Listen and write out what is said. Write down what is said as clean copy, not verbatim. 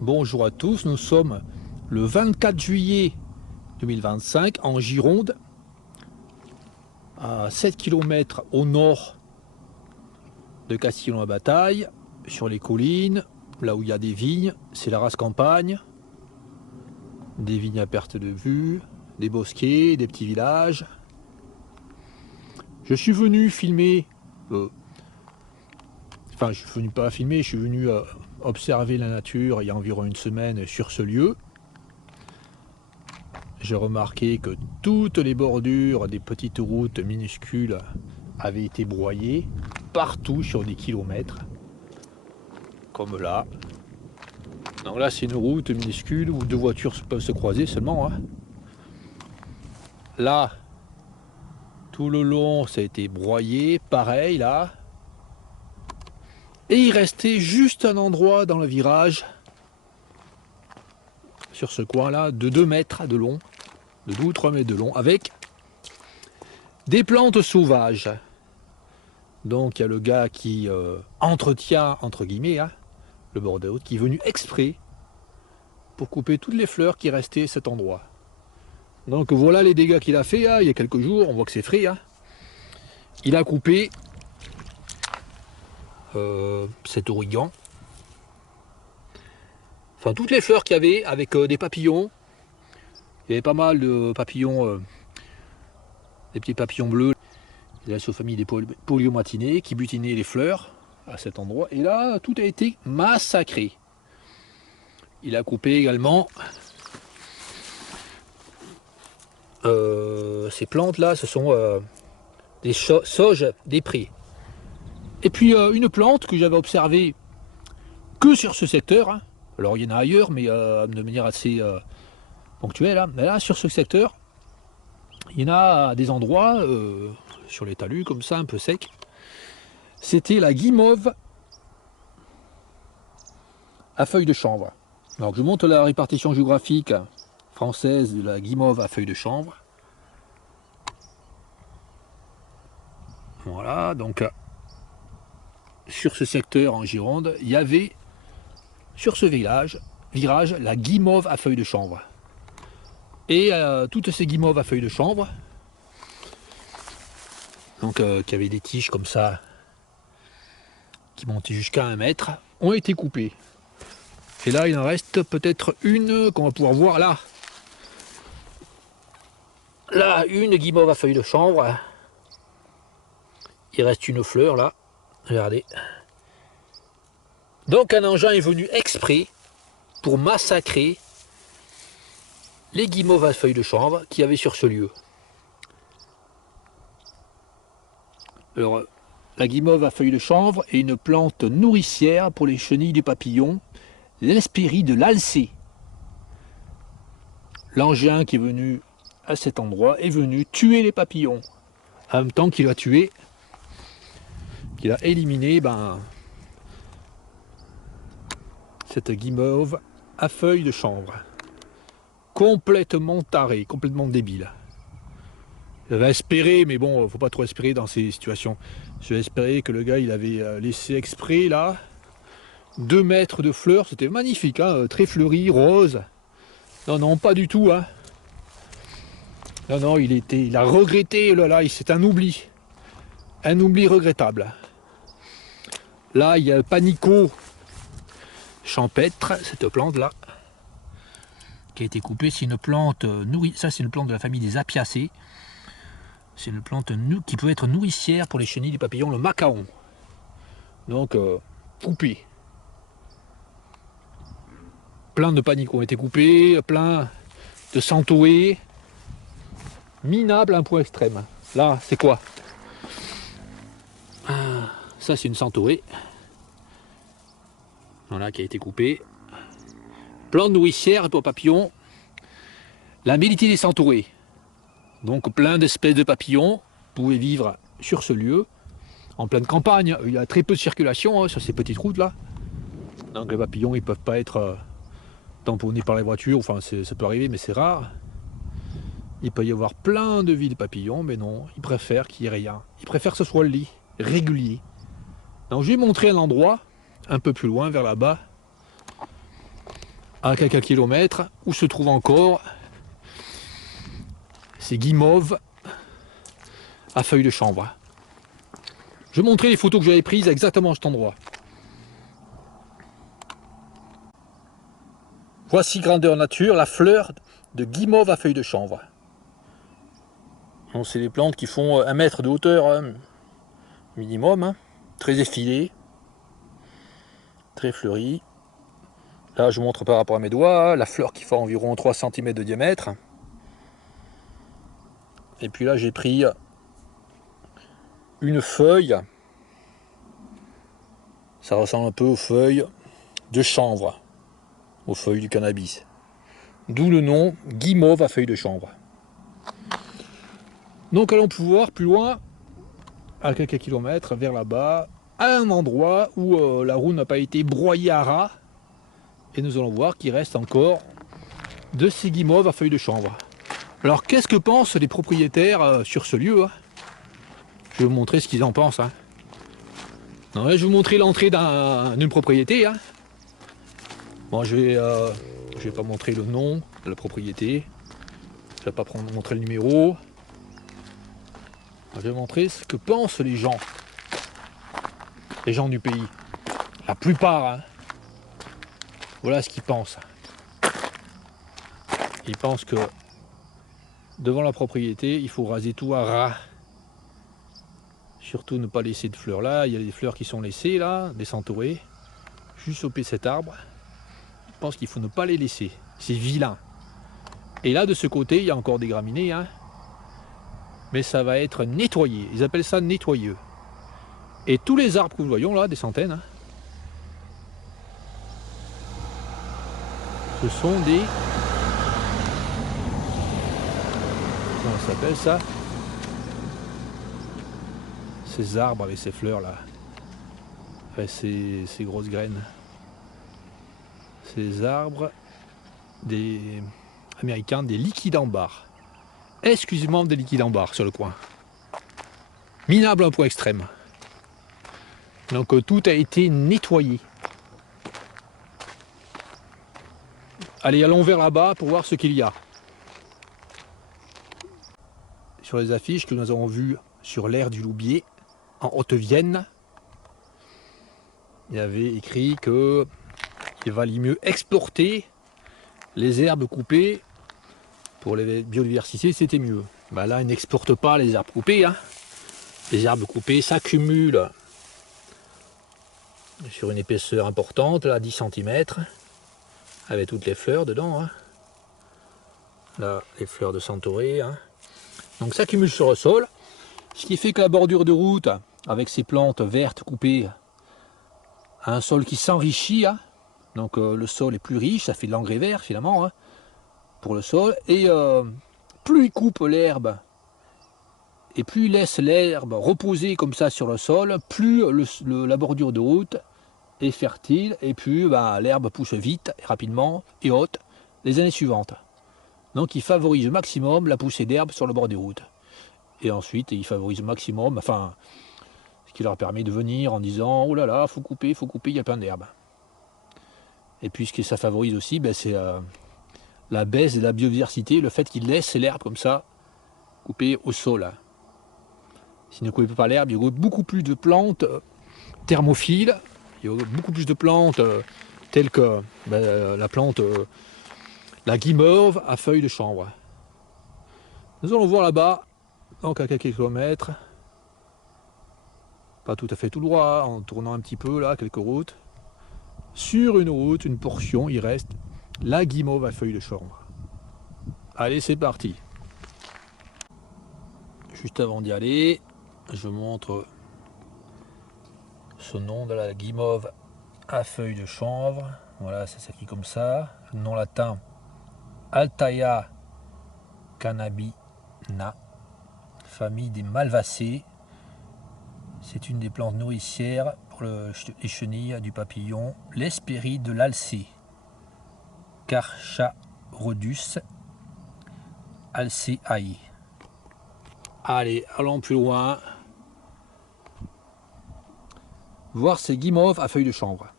Bonjour à tous, nous sommes le 24 juillet 2025 en Gironde, à 7 km au nord de Castillon-la-Bataille, sur les collines, là où il y a des vignes, c'est la rase campagne, des vignes à perte de vue, des bosquets, des petits villages. Je suis venu filmer, je suis venu pas filmer, je suis venu observer la nature il y a environ une semaine sur ce lieu. J'ai remarqué que toutes les bordures des petites routes minuscules avaient été broyées partout sur des kilomètres, comme là. Donc là, c'est une route minuscule où deux voitures peuvent se croiser seulement. Là, tout le long, ça a été broyé, pareil là. Et il restait juste un endroit dans le virage, sur ce coin-là, de 2 mètres de long, de 2 ou 3 mètres de long, avec des plantes sauvages. Donc il y a le gars qui entretient, entre guillemets, le bord de route, qui est venu exprès pour couper toutes les fleurs qui restaient à cet endroit. Donc voilà les dégâts qu'il a fait il y a quelques jours, on voit que c'est frais. Il a coupé cet origan. Enfin toutes les fleurs qu'il y avait avec des papillons. Il y avait pas mal de papillons, des petits papillons bleus. Il y a la sous-famille des poliomatinés qui butinaient les fleurs à cet endroit. Et là, tout a été massacré. Il a coupé également ces plantes-là, ce sont des sauges des prés. Et puis une plante que j'avais observée que sur ce secteur. Alors il y en a ailleurs, mais de manière assez ponctuelle. Mais là, sur ce secteur, il y en a à des endroits, sur les talus, comme ça, un peu sec. C'était la guimauve à feuilles de chanvre. Alors je montre la répartition géographique française de la guimauve à feuilles de chanvre. Voilà, donc sur ce secteur en Gironde, il y avait sur ce virage la guimauve à feuilles de chanvre. Et toutes ces guimauves à feuilles de chanvre, donc qui avaient des tiges comme ça, qui montaient jusqu'à 1 mètre, ont été coupées. Et là, il en reste peut-être une qu'on va pouvoir voir là. Là, une guimauve à feuilles de chanvre. Il reste une fleur là. Regardez. Donc un engin est venu exprès pour massacrer les guimauves à feuilles de chanvre qu'il y avait sur ce lieu. Alors, la guimauve à feuilles de chanvre est une plante nourricière pour les chenilles du papillon, l'Hespérie de l'Alcée. L'engin qui est venu à cet endroit est venu tuer les papillons. En même temps qu'il a tué, qu'il a éliminé cette guimauve à feuilles de chanvre. Complètement taré, complètement débile. J'avais espéré, mais bon, faut pas trop espérer dans ces situations. J'avais espéré que le gars, il avait laissé exprès là 2 mètres de fleurs, c'était magnifique, très fleuri, rose. Non, non, pas du tout. Non, non, il a regretté, c'est un oubli regrettable. Là, il y a le panico champêtre, cette plante là, qui a été coupée. C'est une plante ça c'est une plante de la famille des apiacées. C'est une plante qui peut être nourricière pour les chenilles du papillon, le macaon. Donc, coupée. Plein de panicots ont été coupés, plein de centauées, minables à un point extrême. Là, c'est quoi? Ça, c'est une centauée. Voilà, qui a été coupée. Plante nourricière pour papillons. La mélitée des centauées. Donc plein d'espèces de papillons pouvaient vivre sur ce lieu, en pleine campagne. Il y a très peu de circulation sur ces petites routes là. Donc les papillons, ils peuvent pas être tamponnés par les voitures, enfin ça peut arriver, mais c'est rare. Il peut y avoir plein de vies de papillons, mais non, ils préfèrent qu'il n'y ait rien. Ils préfèrent que ce soit le lit, régulier. Donc je vais montrer un endroit, un peu plus loin, vers là-bas. à quelques kilomètres, où se trouvent encore ces guimauves à feuilles de chanvre. Je vais montrer les photos que j'avais prises exactement à cet endroit. Voici grandeur nature, la fleur de guimauve à feuilles de chanvre. C'est des plantes qui font 1 mètre de hauteur minimum, hein, très effilées, très fleuries. Là je vous montre par rapport à mes doigts, la fleur qui fait environ 3 cm de diamètre. Et puis là j'ai pris une feuille, ça ressemble un peu aux feuilles de chanvre, aux feuilles du cannabis. D'où le nom guimauve à feuilles de chanvre. Donc allons pouvoir plus loin, à quelques kilomètres vers là-bas, à un endroit où la roue n'a pas été broyée à ras. Et nous allons voir qu'il reste encore de ces guimauves à feuilles de chanvre. Alors qu'est-ce que pensent les propriétaires sur ce lieu, hein? Je vais vous montrer ce qu'ils en pensent. Hein. Non, je vais vous montrer l'entrée d'une propriété. Hein. Bon, je vais pas montrer le nom de la propriété. Je vais pas montrer le numéro. Je vais montrer ce que pensent les gens du pays. La plupart, hein. Voilà ce qu'ils pensent. Ils pensent que devant la propriété, il faut raser tout à ras. Surtout ne pas laisser de fleurs là. Il y a des fleurs qui sont laissées là, des centaurées, juste au pied de cet arbre. Je pense qu'il faut ne pas les laisser. C'est vilain. Et là, de ce côté, il y a encore des graminées, hein. Mais ça va être nettoyé. Ils appellent ça nettoyeux. Et tous les arbres que nous voyons là, des centaines, hein, ce sont des... Comment ça s'appelle ça? Ces arbres avec ces fleurs là. Avec ces grosses graines. Ces arbres des américains, des liquidambar. Exclusivement des liquidambar sur le coin. Minable à un point extrême. Donc tout a été nettoyé. Allez, allons vers là-bas pour voir ce qu'il y a. Sur les affiches que nous avons vues sur l'aire du Loubier, en Haute-Vienne, il y avait écrit que il valait mieux exporter les herbes coupées pour la biodiversité, c'était mieux. Ben là, ils n'exportent pas les herbes coupées. Hein. Les herbes coupées s'accumulent sur une épaisseur importante, là 10 cm, avec toutes les fleurs dedans. Hein. Là, les fleurs de centaurée. Hein. Donc ça s'accumule sur le sol, ce qui fait que la bordure de route, avec ces plantes vertes coupées, a un sol qui s'enrichit. Hein. Donc le sol est plus riche, ça fait de l'engrais vert finalement, hein, pour le sol. Et plus il coupe l'herbe, et plus il laisse l'herbe reposer comme ça sur le sol, plus la bordure de route est fertile, et plus l'herbe pousse vite, et rapidement et haute les années suivantes. Donc il favorise au maximum la poussée d'herbe sur le bord des routes. Et ensuite il favorise au maximum, enfin, ce qui leur permet de venir en disant oh là là, faut couper, il y a plein d'herbe. Et puis ce que ça favorise aussi, c'est la baisse de la biodiversité, le fait qu'ils laissent l'herbe comme ça, coupée au sol. S'ils ne coupent pas l'herbe, il y a beaucoup plus de plantes thermophiles, il y a beaucoup plus de plantes telles que la plante, la guimauve à feuilles de chanvre. Nous allons voir là-bas, donc à quelques kilomètres, pas tout à fait tout droit, en tournant un petit peu là, quelques routes. Sur une route, une portion, il reste la guimauve à feuilles de chanvre. Allez, c'est parti. Juste avant d'y aller, je vous montre ce nom de la guimauve à feuilles de chanvre. Voilà, ça s'écrit comme ça. Le nom latin, Althaea cannabina, famille des malvacées. C'est une des plantes nourricières pour les chenilles du papillon, l'Hespérie de l'Alcée, Carcharodus alceae. Allez, allons plus loin. Voir ces guimauves à feuilles de chanvre.